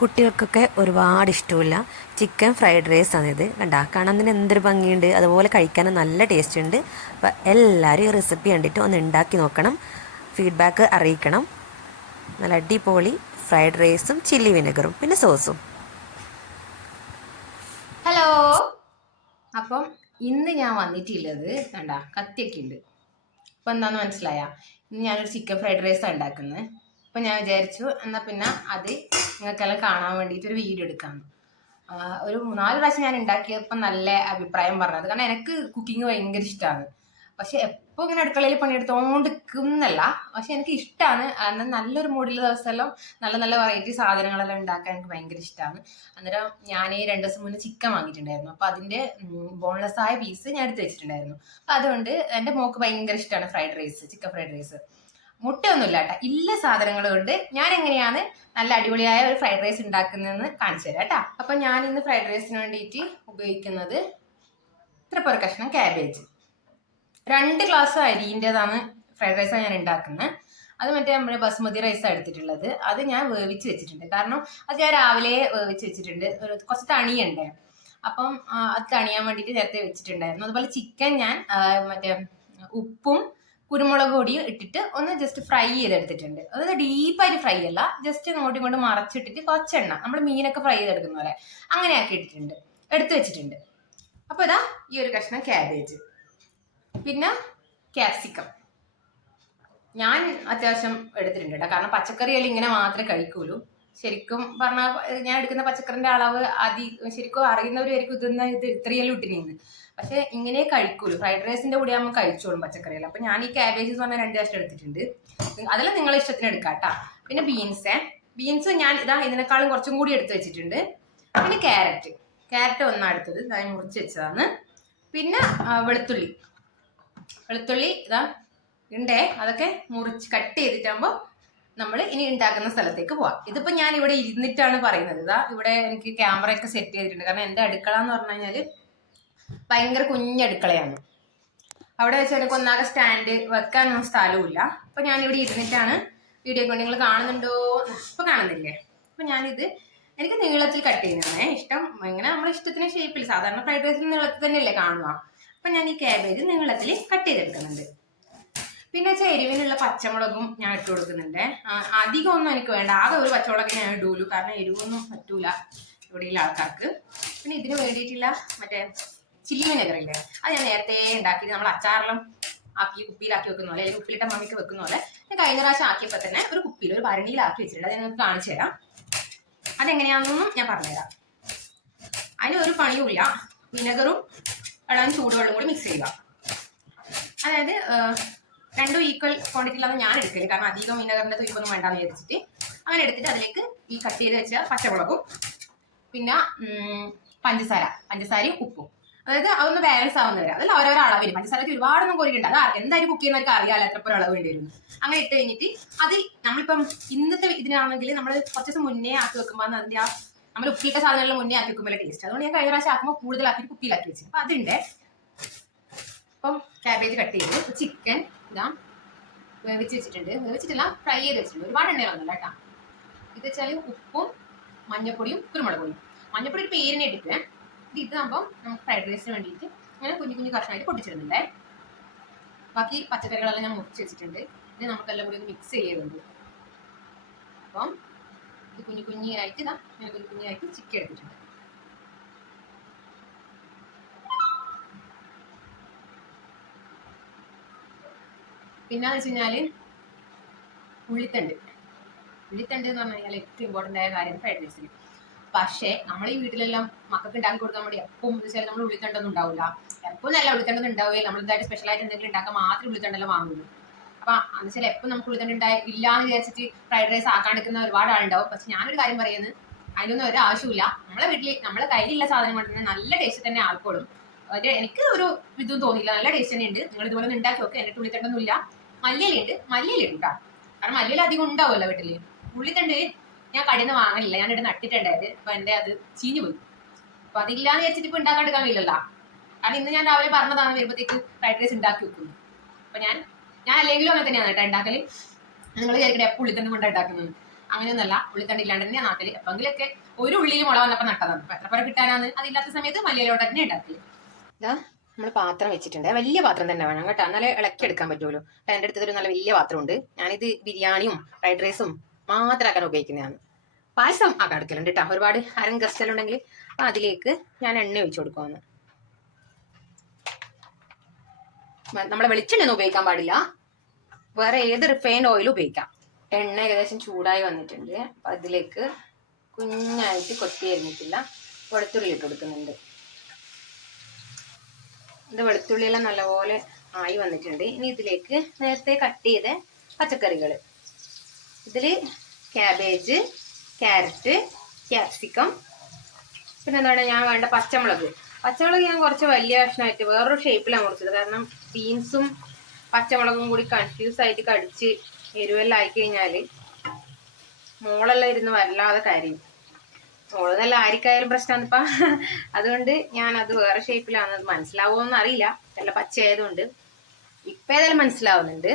കുട്ടികൾക്കൊക്കെ ഒരുപാട് ഇഷ്ടമില്ല ചിക്കൻ ഫ്രൈഡ് റൈസ് ആണിത്. കണ്ടാ കാണാൻ തന്നെ എന്തൊരു ഭംഗിയുണ്ട്, അതുപോലെ കഴിക്കാനും നല്ല ടേസ്റ്റ് ഉണ്ട്. അപ്പം എല്ലാവരും ഈ റെസിപ്പി കണ്ടിട്ട് ഒന്ന് ഉണ്ടാക്കി നോക്കണം, ഫീഡ്ബാക്ക് അറിയിക്കണം. നല്ല അടിപൊളി ഫ്രൈഡ് റൈസും ചില്ലി വിനെഗറും പിന്നെ സോസും. ഹലോ. അപ്പം ഇന്ന് ഞാൻ വന്നിട്ടുള്ളത് കണ്ടാ കത്തിയൊക്കെ ഉണ്ട്. അപ്പം എന്താണെന്ന് മനസ്സിലായ, ഇന്ന് ഞാനൊരു ചിക്കൻ ഫ്രൈഡ് റൈസാണ് ഉണ്ടാക്കുന്നത്. അപ്പം ഞാൻ വിചാരിച്ചു എന്നാൽ പിന്നെ അത് നിങ്ങൾക്കെല്ലാം കാണാൻ വേണ്ടിയിട്ട് ഒരു വീഡിയോ എടുക്കാമെന്ന്. ഒരു 3-4 പ്രാവശ്യം ഞാൻ ഉണ്ടാക്കിയപ്പോൾ നല്ല അഭിപ്രായം പറഞ്ഞത്, കാരണം എനിക്ക് കുക്കിംഗ് ഭയങ്കര ഇഷ്ടമാണ്. പക്ഷെ എപ്പോൾ ഇങ്ങനെ അടുക്കളയിൽ പണിയെടുത്തോണ്ടിരിക്കുന്നല്ല, പക്ഷെ എനിക്ക് ഇഷ്ടമാണ്. എന്നാൽ നല്ലൊരു മൂഡിലുള്ള ദിവസമെല്ലാം നല്ല നല്ല വെറൈറ്റി സാധനങ്ങളെല്ലാം ഉണ്ടാക്കാൻ എനിക്ക് ഭയങ്കര ഇഷ്ടമാണ്. അന്നേരം ഞാൻ 2 ദിവസം മുന്നേ ചിക്കൻ വാങ്ങിയിട്ടുണ്ടായിരുന്നു. അപ്പം അതിൻ്റെ ബോൺലെസ് ആയ പീസ് ഞാൻ എടുത്ത് വെച്ചിട്ടുണ്ടായിരുന്നു. അപ്പം അതുകൊണ്ട് എൻ്റെ മോക്ക് ഭയങ്കര ഇഷ്ടമാണ് fried rice, chicken fried rice. മുട്ടയൊന്നുമില്ല കേട്ടോ, ഇല്ല സാധനങ്ങൾ കൊണ്ട് ഞാൻ എങ്ങനെയാണ് നല്ല അടിപൊളിയായ ഒരു ഫ്രൈഡ് റൈസ് ഉണ്ടാക്കുന്നതെന്ന് കാണിച്ചു തരാം കേട്ടോ. അപ്പം ഞാൻ ഇന്ന് ഫ്രൈഡ് റൈസിന് വേണ്ടിയിട്ട് ഉപയോഗിക്കുന്നത് ഇത്ര കഷ്ണം ക്യാബേജ്, 2 ഗ്ലാസ് അരിൻ്റെതാണ് ഫ്രൈഡ് റൈസാണ് ഞാൻ ഉണ്ടാക്കുന്നത്. അത് മറ്റേ നമ്മുടെ ബസ്മതി റൈസാണ് എടുത്തിട്ടുള്ളത്. അത് ഞാൻ വേവിച്ച് വെച്ചിട്ടുണ്ട്, കാരണം അത് ഞാൻ രാവിലെ വേവിച്ച് വെച്ചിട്ടുണ്ട്. കുറച്ച് തണിയുണ്ട്, അപ്പം അത് തണിയാൻ വേണ്ടിയിട്ട് നേരത്തെ വെച്ചിട്ടുണ്ടായിരുന്നു. അതുപോലെ ചിക്കൻ ഞാൻ മറ്റേ ഉപ്പും കുരുമുളക് പൊടിയും ഇട്ടിട്ട് ഒന്ന് ജസ്റ്റ് ഫ്രൈ ചെയ്തെടുത്തിട്ടുണ്ട്. അതായത് ഡീപ്പായിട്ട് ഫ്രൈ അല്ല, ജസ്റ്റ് അങ്ങോട്ടും ഇങ്ങോട്ടും മറച്ചിട്ടിട്ട് കുറച്ചെണ്ണ നമ്മൾ മീനൊക്കെ ഫ്രൈ ചെയ്തെടുക്കുന്ന പോലെ അങ്ങനെ ആക്കി ഇട്ടിട്ടുണ്ട്, എടുത്തു വെച്ചിട്ടുണ്ട്. അപ്പോൾ ഇതാ ഈ ഒരു കഷ്ണം ക്യാബേജ്, പിന്നെ ക്യാപ്സിക്കം ഞാൻ അത്യാവശ്യം എടുത്തിട്ടുണ്ട് കേട്ടോ, കാരണം പച്ചക്കറിയെല്ലാം ഇങ്ങനെ മാത്രമേ കഴിക്കൂലൂ. ശരിക്കും പറഞ്ഞാൽ ഞാൻ എടുക്കുന്ന പച്ചക്കറിന്റെ അളവ് ശരിക്കും അറിയുന്നവരായിരിക്കും ഇത് ഇത്രയെല്ലാം ഇട്ടിരുന്നത്. പക്ഷെ ഇങ്ങനെ കഴിക്കൂലൂ, ഫ്രൈഡ് റൈസിന്റെ കൂടെ ആകുമ്പോൾ കഴിച്ചോളും പച്ചക്കറിയെല്ലാം. അപ്പൊ ഞാൻ ഈ ക്യാബേജ് എന്ന് പറഞ്ഞാൽ 2 കഷ്ണം എടുത്തിട്ടുണ്ട്. അതെല്ലാം നിങ്ങളെ ഇഷ്ടത്തിന് എടുക്കാം കേട്ടോ. പിന്നെ ബീൻസ് ഞാൻ ഇതിനേക്കാളും കുറച്ചും കൂടി എടുത്ത് വെച്ചിട്ടുണ്ട്. പിന്നെ ക്യാരറ്റ് ഒന്നാണ് എടുത്തത്, ഞാൻ മുറിച്ച് വെച്ചതാണ്. പിന്നെ വെളുത്തുള്ളി ഇതാ ഉണ്ടേ, അതൊക്കെ മുറിച്ച് കട്ട് ചെയ്തിട്ടാകുമ്പോൾ നമ്മൾ ഇനി ഉണ്ടാക്കുന്ന സ്ഥലത്തേക്ക് പോവാം. ഇതിപ്പോൾ ഞാൻ ഇവിടെ ഇരുന്നിട്ടാണ് പറയുന്നത്. ഇതാ ഇവിടെ എനിക്ക് ക്യാമറ ഒക്കെ സെറ്റ് ചെയ്തിട്ടുണ്ട്, കാരണം എൻ്റെ അടുക്കള എന്ന് പറഞ്ഞു കഴിഞ്ഞാൽ ഭയങ്കര കുഞ്ഞടുക്കളയാണ്. അവിടെ വെച്ചാൽ എനിക്ക് ഒന്നാകെ സ്റ്റാൻഡ് വെക്കാനൊന്നും സ്ഥലവുമില്ല. അപ്പം ഞാനിവിടെ ഇരുന്നിട്ടാണ് വീഡിയോ കൊണ്ട്. നിങ്ങൾ കാണുന്നുണ്ടോ? ഇപ്പം കാണുന്നില്ലേ? അപ്പം എനിക്ക് നീളത്തിൽ കട്ട് ചെയ്യുന്നതാണേ ഇഷ്ടം. ഇങ്ങനെ നമ്മുടെ ഇഷ്ടത്തിന് ഷേപ്പിൽ, സാധാരണ ഫ്രൈഡ് റൈസിന് നീളത്തിൽ തന്നെയല്ലേ കാണുക. അപ്പം ഞാൻ ഈ ക്യാബേജ് നീളത്തിൽ കട്ട് ചെയ്തെടുക്കുന്നുണ്ട്. പിന്നെ വെച്ചാൽ എരിവിനുള്ള പച്ചമുളകും ഞാൻ ഇട്ട് കൊടുക്കുന്നുണ്ട്. അധികം ഒന്നും എനിക്ക് വേണ്ട, ആകെ ഒരു പച്ചമുളക് ഞാൻ ഇടൂലൂ, കാരണം എരിവൊന്നും പറ്റൂല ഇവിടെയുള്ള ആൾക്കാർക്ക്. പിന്നെ ഇതിന് വേണ്ടിയിട്ടുള്ള മറ്റേ ചില്ലി വിനെഗറില്ലേ, അത് ഞാൻ നേരത്തെ ഉണ്ടാക്കി നമ്മൾ അച്ചാറെല്ലാം ആക്കി കുപ്പിയിലാക്കി വെക്കുന്ന പോലെ, അല്ലെങ്കിൽ ഉപ്പിലിട്ട മമ്മിക്ക് വെക്കുന്ന പോലെ ഞാൻ കഴിഞ്ഞ പ്രാവശ്യം ആക്കിയപ്പോൾ തന്നെ ഒരു കുപ്പിയിൽ ഒരു ഭരണിയിലാക്കി വെച്ചിട്ടുണ്ട്. അത് നിങ്ങൾക്ക് കാണിച്ചു തരാം. അതെങ്ങനെയാണെന്നും ഞാൻ പറഞ്ഞുതരാം. അതിന് ഒരു പണിയുമില്ല, വിനെഗറും ഇളം ചൂടുവെള്ളം കൂടി മിക്സ് ചെയ്യുക. അതായത് 2 ഈക്വൽ ക്വാണ്ടിറ്റിയിലാണ് ഞാൻ എടുക്കല്, കാരണം അധികം വിനെഗറിന്റെ തൂക്കൊന്നും വേണ്ടാന്ന് വിചാരിച്ചിട്ട്. അങ്ങനെ എടുത്തിട്ട് അതിലേക്ക് ഈ കട്ട് ചെയ്ത് വെച്ച പച്ചമുളകും പിന്നെ പഞ്ചസാരയും ഉപ്പും, അതായത് അതൊന്ന് ബാലൻസ് ആവുന്ന വരെ. അതിൽ ഓരോരോ അളവിൽ പഞ്ചസാരയ്ക്ക് ഒരുപാടൊന്നും കോരിയിട്ടുണ്ട്, അത് എന്തായാലും കുക്ക് ചെയ്യുന്നവർക്ക് അറിയാമല്ലോ എത്ര അളവ് വേണ്ടി വരും. അങ്ങനെ ഇട്ട് കഴിഞ്ഞിട്ട് അത് നമ്മളിപ്പം ഇന്നത്തെ ഇതിനാണെങ്കിൽ നമ്മൾ കുറച്ച് ദിവസം മുന്നേ ആക്കി വെക്കുമ്പോൾ അതിന്റെ നമ്മൾ ഉപ്പിട്ട സാധനങ്ങളിൽ മുന്നേ ആക്കി വെക്കുമ്പോൾ ടേസ്റ്റ്. അതുകൊണ്ട് ഞാൻ കഴിഞ്ഞ പ്രാവശ്യം ആക്കുമ്പോൾ കൂടുതലാക്കിയിട്ട് കുപ്പിയിലാക്കി വെച്ചു. അപ്പൊ അതുണ്ട്. അപ്പം ക്യാബേജ് കട്ട് ചെയ്ത് ചിക്കൻ ഇതാ വേവിച്ച് വെച്ചിട്ടുണ്ട്, വേവിച്ചിട്ടില്ല ഫ്രൈ ചെയ്ത് വെച്ചിട്ടുണ്ട്. ഒരുപാട് എണ്ണയൊന്നുമില്ല കേട്ടോ. ഇത് വെച്ചാൽ ഉപ്പും മഞ്ഞപ്പൊടിയും കുരുമുളക് പൊടിയും. മഞ്ഞപ്പൊടി ഒരു പേരിനെ എടുക്കുക. ഇതാകുമ്പം നമുക്ക് ഫ്രൈഡ് റൈസിന് വേണ്ടിയിട്ട് അങ്ങനെ കുഞ്ഞു കുഞ്ഞു കഷ്ണമായിട്ട് പൊട്ടിച്ചിടുന്നുണ്ടേ. ബാക്കി പച്ചക്കറികളെല്ലാം ഞാൻ മുറിച്ച് വെച്ചിട്ടുണ്ട്. ഇത് നമുക്കെല്ലാം കൂടി ഒന്ന് മിക്സ് ചെയ്യുന്നുണ്ട്. അപ്പം ഇത് കുഞ്ഞു കുഞ്ഞായിട്ട് ചിക്കൻ എടുത്തിട്ടുണ്ട്. പിന്നെന്ന് വെച്ച് കഴിഞ്ഞാല് ഉള്ളിത്തണ്ട് എന്ന് പറഞ്ഞു കഴിഞ്ഞാൽ ഏറ്റവും ഇമ്പോർട്ടൻ്റ് ആയ കാര്യം ഫ്രൈഡ് റൈസിന്. പക്ഷേ നമ്മൾ ഈ വീട്ടിലെല്ലാം മക്കൾക്ക് ഉണ്ടാക്കി കൊടുക്കാൻ വേണ്ടി എപ്പം വെച്ചാൽ നമ്മൾ ഉള്ളിത്തണ്ടൊന്നും ഉണ്ടാവില്ല. എപ്പോൾ നല്ല ഉള്ളിത്തണ്ടൊന്നും ഉണ്ടാവുകയില്ല. നമ്മൾ എന്തായാലും സ്പെഷ്യലായിട്ട് എന്തെങ്കിലും ഉണ്ടാക്കാൻ മാത്രമേ ഉള്ളിത്തണ്ടെല്ലാം വാങ്ങുള്ളൂ. അപ്പം എന്ന് വെച്ചാൽ എപ്പോൾ നമുക്ക് ഉള്ളിത്തണ്ട് ഇല്ലാന്ന് വിചാരിച്ചിട്ട് ഫ്രൈഡ് റൈസ് ആക്കാണ്ടിരിക്കുന്ന ഒരുപാട് ആളുണ്ടാവും. പക്ഷെ ഞാനൊരു കാര്യം പറയുന്നത്, അതിനൊന്നും ഒരു ആവശ്യമില്ല. നമ്മളെ വീട്ടിൽ നമ്മളെ കയ്യിലുള്ള സാധനം കൊണ്ട് തന്നെ നല്ല ടേസ്റ്റ് തന്നെ ആൾക്കോളും. എനിക്ക് ഒരു ഇതും തോന്നിയില്ല, നല്ല ടേസ്റ്റ് തന്നെ ഉണ്ട്. നിങ്ങൾ ഇതുപോലെ ഉണ്ടാക്കി നോക്കുക. എൻ്റെ ഉള്ളിത്തണ്ടൊന്നും ഇല്ല. മല്ലിയിലുണ്ട് കേട്ടോ, കാരണം മല്ലിയിൽ അധികം ഉണ്ടാവുമല്ലോ വീട്ടില്. ഉള്ളിത്തണ്ട് ഞാൻ കടയിൽ നിന്ന് വാങ്ങലില്ല, ഞാനിവിടെ നട്ടിട്ടുണ്ടായത്. അപ്പൊ എൻ്റെ അത് ചീഞ്ഞു പോയി. അപ്പൊ അതില്ലാന്ന് വെച്ചിട്ട് ഇപ്പൊ ഉണ്ടാക്കാണ്ടിരിക്കാൻ കഴിയില്ലല്ലോ. കാരണം ഇന്ന് ഞാൻ രാവിലെ പറഞ്ഞതാണ് വരുമ്പോഴത്തേക്ക് ഫ്രൈഡ് റൈസ് ഉണ്ടാക്കി വെക്കുന്നു. അപ്പൊ ഞാൻ അല്ലെങ്കിലും അങ്ങനെ തന്നെയാണ് കേട്ടോ ഉണ്ടാക്കല്. നിങ്ങൾ വിചാരിക്കട്ടെ എപ്പോൾ ഉള്ളിത്തണ്ട് കൊണ്ട് ഉണ്ടാക്കുന്നത്. അങ്ങനെയൊന്നല്ല, ഉള്ളിത്തണ്ട് ഇല്ലാണ്ട് തന്നെ നാട്ടിൽ എപ്പെങ്കിലൊക്കെ ഒരു ഉള്ളിൽ മുള വന്നപ്പോൾ നട്ടതാണ്. അപ്പൊ എത്ര പേരെ കിട്ടാനാണ്? അതില്ലാത്ത സമയത്ത് മല്ലിയിലോട്ട് തന്നെ ഉണ്ടാക്കി. ഇതാ നമ്മൾ പാത്രം വെച്ചിട്ടുണ്ട്. വലിയ പാത്രം തന്നെ വേണം കേട്ടോ, എന്നാലേ ഇളക്കി എടുക്കാൻ പറ്റുമല്ലോ. അപ്പൊ എൻ്റെ അടുത്തൊരു നല്ല വലിയ പാത്രമുണ്ട്. ഞാനിത് ബിരിയാണിയും ഫ്രൈഡ് റൈസും മാത്രമാക്കാൻ ഉപയോഗിക്കുന്നതാണ്. പായസം ആക്കാൻ എടുക്കലുണ്ട് കേട്ടോ, ഒരുപാട് ആരും ഗസ്റ്റ് എല്ലാം ഉണ്ടെങ്കിൽ. അപ്പൊ അതിലേക്ക് ഞാൻ എണ്ണ ഒഴിച്ചു കൊടുക്കുമെന്ന്. നമ്മളെ വെളിച്ചെണ്ണ ഉപയോഗിക്കാൻ പാടില്ല, വേറെ ഏത് റിഫൈൻഡ് ഓയിലും ഉപയോഗിക്കാം. എണ്ണ ഏകദേശം ചൂടായി വന്നിട്ടുണ്ട്. അപ്പൊ അതിലേക്ക് കുഞ്ഞായിട്ട് കൊത്തി അരിഞ്ഞിട്ടില്ല വെളുത്തുള്ളി ഇട്ട് കൊടുക്കുന്നുണ്ട്. ഇത് വെളുത്തുള്ളിയെല്ലാം നല്ലപോലെ ആയി വന്നിട്ടുണ്ട്. ഇനി ഇതിലേക്ക് നേരത്തെ കട്ട് ചെയ്ത പച്ചക്കറികൾ, ഇതില് ക്യാബേജ്, ക്യാരറ്റ്, ക്യാപ്സിക്കം, പിന്നെ എന്താണ് ഞാൻ വേണ്ട പച്ചമുളക്. പച്ചമുളക് ഞാൻ കുറച്ച് വലിയ കഷ്ണമായിട്ട് വേറൊരു ഷേപ്പിലാണ് മുറിച്ചത്. കാരണം ബീൻസും പച്ചമുളകും കൂടി കൺഫ്യൂസ് ആയിട്ട് കടിച്ച് എരിവെല്ലാം ആയിക്കഴിഞ്ഞാല് മോളെല്ലാം ഇരുന്ന് വല്ലാതെ കരയും. മോള് നല്ല ആരിക്കായാലും പ്രശ്നമാണ് ഇപ്പം. അതുകൊണ്ട് ഞാൻ അത് വേറെ ഷേപ്പിലാണ്. അത് മനസ്സിലാവുമെന്ന് അറിയില്ല, നല്ല പച്ചയായതുകൊണ്ട്. ഇപ്പം ഏതായാലും മനസ്സിലാവുന്നുണ്ട്.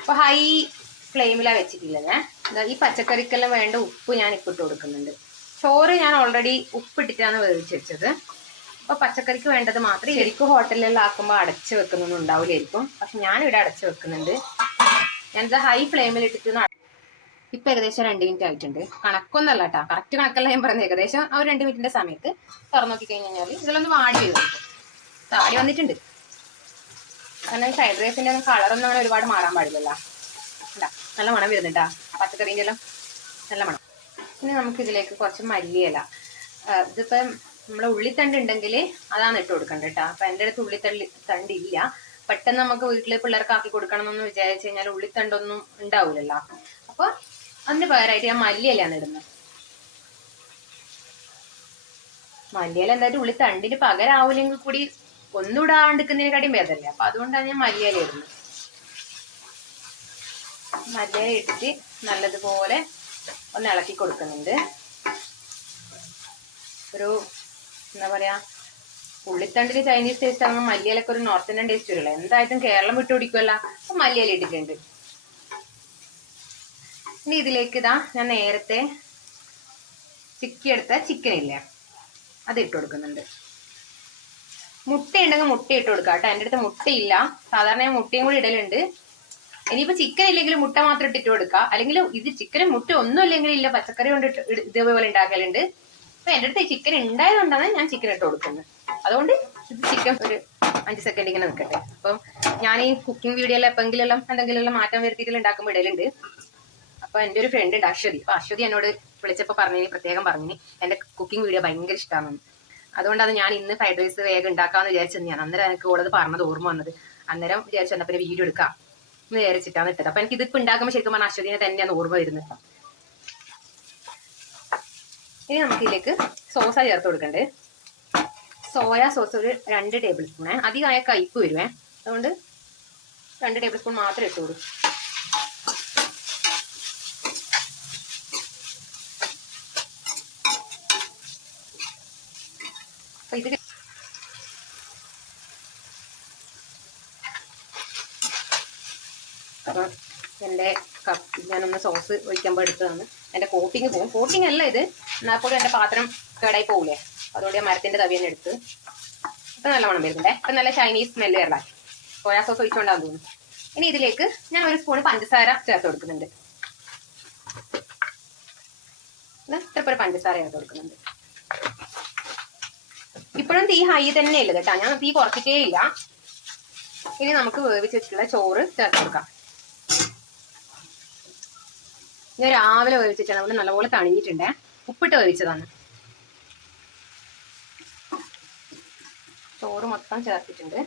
അപ്പൊ ഹൈ ഫ്ലെയിമിലാണ് വെച്ചിട്ടില്ലത്. ഈ പച്ചക്കറിക്കെല്ലാം വേണ്ട ഉപ്പ് ഞാൻ ഇപ്പം ഇട്ട് കൊടുക്കുന്നുണ്ട്. ചോറ് ഞാൻ ഓൾറെഡി ഉപ്പിട്ടിട്ടാണ് വേവിച്ച് വെച്ചത്. അപ്പൊ പച്ചക്കറിക്ക് വേണ്ടത് മാത്രമേ. ശരിക്കും ഹോട്ടലിലെല്ലാം ആക്കുമ്പോൾ അടച്ചു വെക്കുന്നൊന്നും ഉണ്ടാവില്ലായിരിക്കും, പക്ഷെ ഞാനിവിടെ അടച്ചു വെക്കുന്നുണ്ട്. ഞാനിത് ഹൈ ഫ്ലെയിമിൽ ഇട്ടിട്ട് ഇപ്പൊ ഏകദേശം 2 മിനിറ്റ് ആയിട്ടുണ്ട്. കണക്കൊന്നല്ല കേട്ടോ, കറക്റ്റ് കണക്കല്ല ഞാൻ പറഞ്ഞത്. ഏകദേശം ആ ഒരു 2 മിനിറ്റിന്റെ സമയത്ത് തുറന്നു നോക്കി കഴിഞ്ഞാൽ ഇതിലൊന്ന് വാടി വരും. വാടി വന്നിട്ടുണ്ട്. കാരണം ഫ്രൈഡ് റൈസിന്റെ ഒന്നും കളറൊന്നും അങ്ങനെ ഒരുപാട് മാറാൻ പാടില്ലല്ലോ. നല്ല മണം വരുന്നുണ്ടാ പച്ചക്കറീൻ്റെ എല്ലാം, നല്ല മണം. ഇനി നമുക്ക് ഇതിലേക്ക് കുറച്ച് മല്ലിയില. ഇതിപ്പം നമ്മളെ ഉള്ളിത്തണ്ട് ഉണ്ടെങ്കിൽ അതാണ് ഇട്ട് കൊടുക്കേണ്ടത് കേട്ടോ. അപ്പൊ എൻ്റെ അടുത്ത് തണ്ടില്ല. പെട്ടെന്ന് നമുക്ക് വീട്ടിൽ പിള്ളേർക്ക് ആക്കി കൊടുക്കണം എന്ന് വിചാരിച്ചു കഴിഞ്ഞാൽ ഉള്ളിത്തണ്ടൊന്നും ഉണ്ടാവില്ലല്ലോ. അപ്പൊ അതിന് പകരമായിട്ട് ഞാൻ മല്ലിയിലാണ് ഇടുന്നത്. മല്ലിയില എന്തായാലും ഉള്ളിത്തണ്ടിന് പകരാവില്ലെങ്കിൽ കൂടി ഒന്നും ഇടാണ്ടിരിക്കുന്നതിനെക്കാട്ടിയും ഭേദമല്ലേ. അപ്പൊ അതുകൊണ്ടാണ് ഞാൻ മല്ലിയില ഇടുന്നത്. മല്ലിയില ഇട്ടിട്ട് നല്ലതുപോലെ ഒന്ന് ഇളക്കി കൊടുക്കുന്നുണ്ട്. ഒരു എന്താ പറയാ, ഉള്ളിത്തണ്ടില് ചൈനീസ് ടേസ്റ്റ് ആകുമ്പോൾ മല്ലിയിലൊക്കെ ഒരു നോർത്ത് ഇന്ത്യൻ ടേസ്റ്റ് വരില്ല. എന്തായിട്ടും കേരളം വിട്ടു പിടിക്കുമല്ല. അപ്പൊ മല്ലിയില ഇട്ടിട്ടുണ്ട്. ഇനി ഇതിലേക്ക് ഇതാ ഞാൻ നേരത്തെ ചിക്കിയെടുത്ത ചിക്കൻ ഇല്ലേ, അത് ഇട്ട് കൊടുക്കുന്നുണ്ട്. മുട്ട ഉണ്ടെങ്കിൽ മുട്ട ഇട്ട് കൊടുക്കുക കേട്ടോ. എൻ്റെ അടുത്ത് മുട്ടയില്ല. സാധാരണ ഞാൻ മുട്ടയും കൂടി ഇടലുണ്ട്. ഇനിയിപ്പോ ചിക്കൻ ഇല്ലെങ്കിൽ മുട്ട മാത്രം ഇട്ടിട്ട് കൊടുക്കുക. അല്ലെങ്കിൽ ഇത് ചിക്കനും മുട്ട ഒന്നും ഇല്ലെങ്കിൽ ഇല്ല, പച്ചക്കറി കൊണ്ട് ഇതേപോലെ ഉണ്ടാക്കലുണ്ട്. അപ്പൊ എൻ്റെ അടുത്ത് ചിക്കൻ ഉണ്ടായതുകൊണ്ടാണ് ഞാൻ ചിക്കൻ ഇട്ട് കൊടുക്കുന്നത്. അതുകൊണ്ട് ഇത് ചിക്കൻ ഒരു 5 സെക്കൻഡ് ഇങ്ങനെ നിൽക്കട്ടെ. അപ്പം ഞാൻ ഈ കുക്കിംഗ് വീഡിയോ എല്ലാം എപ്പെങ്കിലും എന്തെങ്കിലും മാറ്റം വരുത്തിയിട്ട് ഉണ്ടാക്കുമ്പോൾ ഇടലുണ്ട്. അപ്പൊ എൻ്റെ ഒരു ഫ്രണ്ട് ഉണ്ട് അശ്വതി. അപ്പൊ അശ്വതി എന്നോട് വിളിച്ചപ്പോൾ പ്രത്യേകം പറഞ്ഞു എൻ്റെ കുക്കിംഗ് വീഡിയോ ഭയങ്കര ഇഷ്ടമാണെന്ന്. അതുകൊണ്ടാണ് ഞാൻ ഇന്ന് ഫ്രൈഡ് റൈസ് വേഗം ഉണ്ടാക്കാമെന്ന് വിചാരിച്ചത്. ഞാൻ അന്നേരം എനിക്ക് ഉള്ളത് പറഞ്ഞത് ഓർമ്മ വന്നത്. അന്നേരം വിചാരിച്ചു എന്നാൽ പിന്നെ വീഡിയോ എടുക്കാം എന്ന് വിചാരിച്ചിട്ടാണ് ഇട്ടത്. അപ്പൊ എനിക്ക് ഇതിപ്പോ ഉണ്ടാക്കുമ്പോൾ ശരിക്കും പറഞ്ഞാൽ അശ്വതിനെ തന്നെയാണ് ഓർമ്മ വരുന്നത്. ഇനി നമുക്ക് ഇതിലേക്ക് സോസാ ചേർത്ത് കൊടുക്കണ്ടേ. സോയാ സോസ് ഒരു 2 ടേബിൾ സ്പൂണേ. അധികമായ കയ്പ്പ് വരുവേ, അതുകൊണ്ട് 2 ടേബിൾ സ്പൂൺ മാത്രം ഇട്ട് കൊടുക്കും. അപ്പൊ ഇത് അപ്പൊ എൻ്റെ ഞാനൊന്ന് സോസ് ഒഴിക്കുമ്പോൾ എടുത്തതാണ്. എൻ്റെ കോട്ടിങ് പോകും. കോട്ടിങ് അല്ല ഇത്, എന്നാൽ പോലും എൻ്റെ പാത്രം കേടായി പോകൂലേ. അതുകൊണ്ട് ഞാൻ മരത്തിന്റെ തവി തന്നെ എടുത്ത്. ഇപ്പൊ നല്ല മണം വരുന്നുണ്ടേ. ഇപ്പൊ നല്ല ചൈനീസ് സ്മെല്ല് വരലാ. സോയാ സോസ് ഒഴിച്ചുകൊണ്ടാന്ന് തോന്നുന്നു. ഇനി ഇതിലേക്ക് ഞാൻ 1 സ്പൂൺ പഞ്ചസാര ചേർത്ത് കൊടുക്കുന്നുണ്ട്. ഇത്ര പഞ്ചസാര ചേർത്ത് കൊടുക്കുന്നുണ്ട്. ഇപ്പോഴും തീ ഹൈ തന്നെ ഇല്ല കേട്ടോ, ഞാൻ തീ കുറച്ചിട്ടേ ഇല്ല. ഇനി നമുക്ക് വേവിച്ച് വെച്ചിട്ടുള്ള ചോറ് ചേർത്ത് കൊടുക്കാം. ഞാൻ രാവിലെ വേവിച്ചിട്ടാണ്, അവിടെ നല്ലപോലെ തണിഞ്ഞിട്ടുണ്ടേ. ഉപ്പിട്ട് വേവിച്ചതാണ്. ചോറ് മൊത്തം ചേർത്തിട്ടുണ്ട്.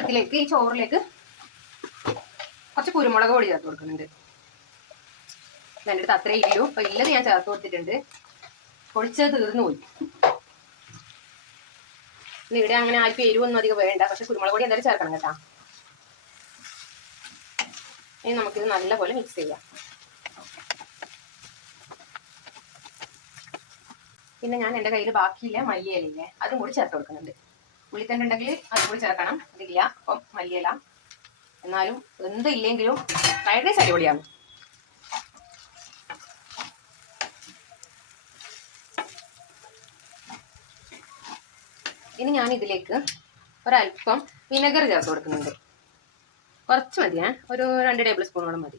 ഇതിലേക്ക് ഈ ചോറിലേക്ക് കുറച്ച് കുരുമുളക് പൊടി ചേർത്ത് കൊടുക്കുന്നുണ്ട്. എൻ്റെ അടുത്ത് അത്രേ ഇല്ലൂ. അപ്പൊ ഇല്ലത് ഞാൻ ചേർത്ത് കൊടുത്തിട്ടുണ്ട്. പൊടിച്ചത് തീർന്നു പോയി. ഇവിടെ അങ്ങനെ ആർക്കും എരിവൊന്നും അധികം വേണ്ട, പക്ഷെ കുരുമുളക് പൊടി എന്തായാലും ചേർക്കണം കേട്ടാ. ഇനി നമുക്കിത് നല്ലപോലെ മിക്സ് ചെയ്യാം. പിന്നെ ഞാൻ എൻ്റെ കയ്യിൽ ബാക്കിയില്ല മല്ലിയിലയില്ലേ, അതും കൂടി ചേർത്ത് കൊടുക്കുന്നുണ്ട്. പുളിത്തണ്ട് ഉണ്ടെങ്കിൽ അത് കൂടി ചേർക്കണം. അതില്ല. അപ്പം മല്ലിയില. എന്നാലും എന്തില്ലെങ്കിലും ഫ്രൈഡ് റൈസ് അടിപൊളിയാണ്. ഇനി ഞാൻ ഇതിലേക്ക് ഒരല്പം വിനെഗർ ചേർത്ത് കൊടുക്കുന്നുണ്ട്. കുറച്ച് മതി, ഒരു 2 ടേബിൾ സ്പൂണോളം മതി.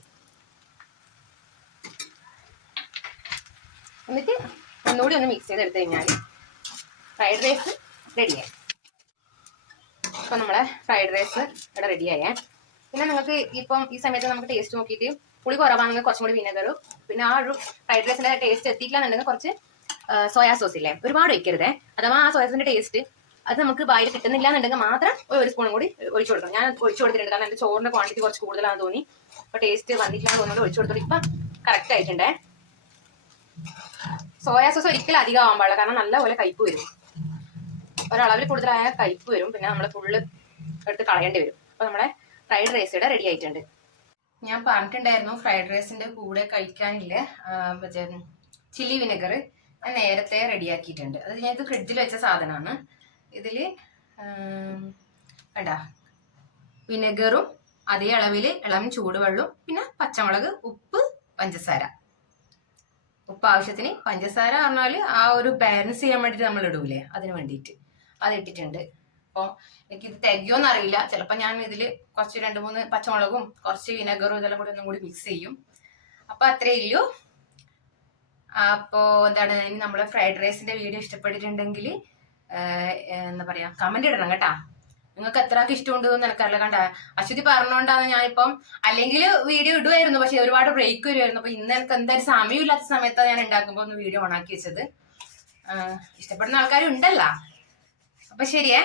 എന്നിട്ട് ഒന്നുകൂടി ഒന്ന് മിക്സ് ചെയ്തെടുത്ത് കഴിഞ്ഞാൽ ഫ്രൈഡ് റൈസ് റെഡിയായി. ഇപ്പം നമ്മളെ ഫ്രൈഡ് റൈസ് ഇവിടെ റെഡിയായേ. പിന്നെ നിങ്ങൾക്ക് ഇപ്പം ഈ സമയത്ത് നമുക്ക് ടേസ്റ്റ് നോക്കിയിട്ട് പുളി കുറവാണെങ്കിൽ കുറച്ചും കൂടി വിനെഗറും, പിന്നെ ആ ഒരു ഫ്രൈഡ് റൈസിന്റെ ടേസ്റ്റ് എത്തിയിട്ടില്ലാന്നുണ്ടെങ്കിൽ കുറച്ച് സോയാ സോസ് ഇല്ലേ, ഒരുപാട് ഒഴിക്കരുതേ. അഥവാ ആ സോയാസിന്റെ ടേസ്റ്റ് അത് നമുക്ക് വായിൽ കിട്ടുന്നില്ല എന്നുണ്ടെങ്കിൽ മാത്രം ഒരു സ്പൂണും കൂടി ഒഴിച്ചു കൊടുക്കണം. ഞാൻ ഒഴിച്ചു കൊടുത്തിട്ടുണ്ട്, കാരണം എൻ്റെ ചോറിന്റെ ക്വാണ്ടിറ്റി കുറച്ച് കൂടുതലാണെന്ന് തോന്നി. അപ്പൊ ടേസ്റ്റ് വന്നിട്ടില്ലാന്ന് തോന്നുന്നത് ഒഴിച്ചു കൊടുത്തോളൂ. ഇപ്പം കറക്റ്റ് ആയിട്ടുണ്ടേ. സോയാ സോസ് ഒരിക്കലും അധികം ആവാൻ പാടില്ല, കാരണം നല്ലപോലെ കയ്പ്പ് വരും. ഒരളവിൽ കൂടുതലായ കയ്പ്പ് വരും, പിന്നെ നമ്മൾ ഫുള്ള് എടുത്ത് കളയേണ്ടി വരും. അപ്പൊ നമ്മളെ ഫ്രൈഡ് റൈസ് ഇവിടെ റെഡി ആയിട്ടുണ്ട്. ഞാൻ പറഞ്ഞിട്ടുണ്ടായിരുന്നു ഫ്രൈഡ് റൈസിന്റെ കൂടെ കഴിക്കാനില്ലേ ചില്ലി വിനെഗർ ഞാൻ നേരത്തെ റെഡിയാക്കിയിട്ടുണ്ട്. അത് ഞാൻ ഇത് ഫ്രിഡ്ജിൽ വെച്ച സാധനമാണ്. ഇതിൽ കണ്ടാ വിനെഗറും അതേ അളവിൽ ഇളം ചൂടുവെള്ളവും പിന്നെ പച്ചമുളക്, ഉപ്പ്, പഞ്ചസാര. ഉപ്പ് ആവശ്യത്തിന്, പഞ്ചസാര പറഞ്ഞാൽ ആ ഒരു ബാലൻസ് ചെയ്യാൻ വേണ്ടിയിട്ട് നമ്മൾ ഇടൂലേ, അതിന് വേണ്ടിയിട്ട് അത് ഇട്ടിട്ടുണ്ട്. അപ്പോൾ എനിക്കിത് തികയോന്ന് അറിയില്ല. ചിലപ്പോൾ ഞാൻ ഇതിൽ കുറച്ച് 2-3 പച്ചമുളകും കുറച്ച് വിനെഗറും ഇതെല്ലാം കൂടി ഒന്നും കൂടി മിക്സ് ചെയ്യും. അപ്പോൾ അത്രയേ ഉള്ളൂ. അപ്പോൾ എന്താണ്, ഇനി നമ്മളെ ഫ്രൈഡ് റൈസിന്റെ വീഡിയോ ഇഷ്ടപ്പെട്ടിട്ടുണ്ടെങ്കിൽ എന്താ പറയാ, കമന്റ് ഇടണം കേട്ടാ. നിങ്ങൾക്ക് എത്രക്ക് ഇഷ്ടമുണ്ടെന്ന് എനിക്കറിയില്ല. കണ്ട അശ്വതി പറഞ്ഞുകൊണ്ടാണ് ഞാനിപ്പം, അല്ലെങ്കിൽ വീഡിയോ ഇടുമായിരുന്നു, പക്ഷെ ഒരുപാട് ബ്രേക്ക് വരുമായിരുന്നു. അപ്പൊ ഇന്ന് എനിക്ക് എന്തായാലും സമയമില്ലാത്ത സമയത്താണ് ഞാൻ ഉണ്ടാക്കുമ്പോൾ ഒന്ന് വീഡിയോ ഓൺ ആക്കി വെച്ചത്. ഇഷ്ടപ്പെടുന്ന ആൾക്കാരും ഉണ്ടല്ലോ. അപ്പൊ ശരിയേ.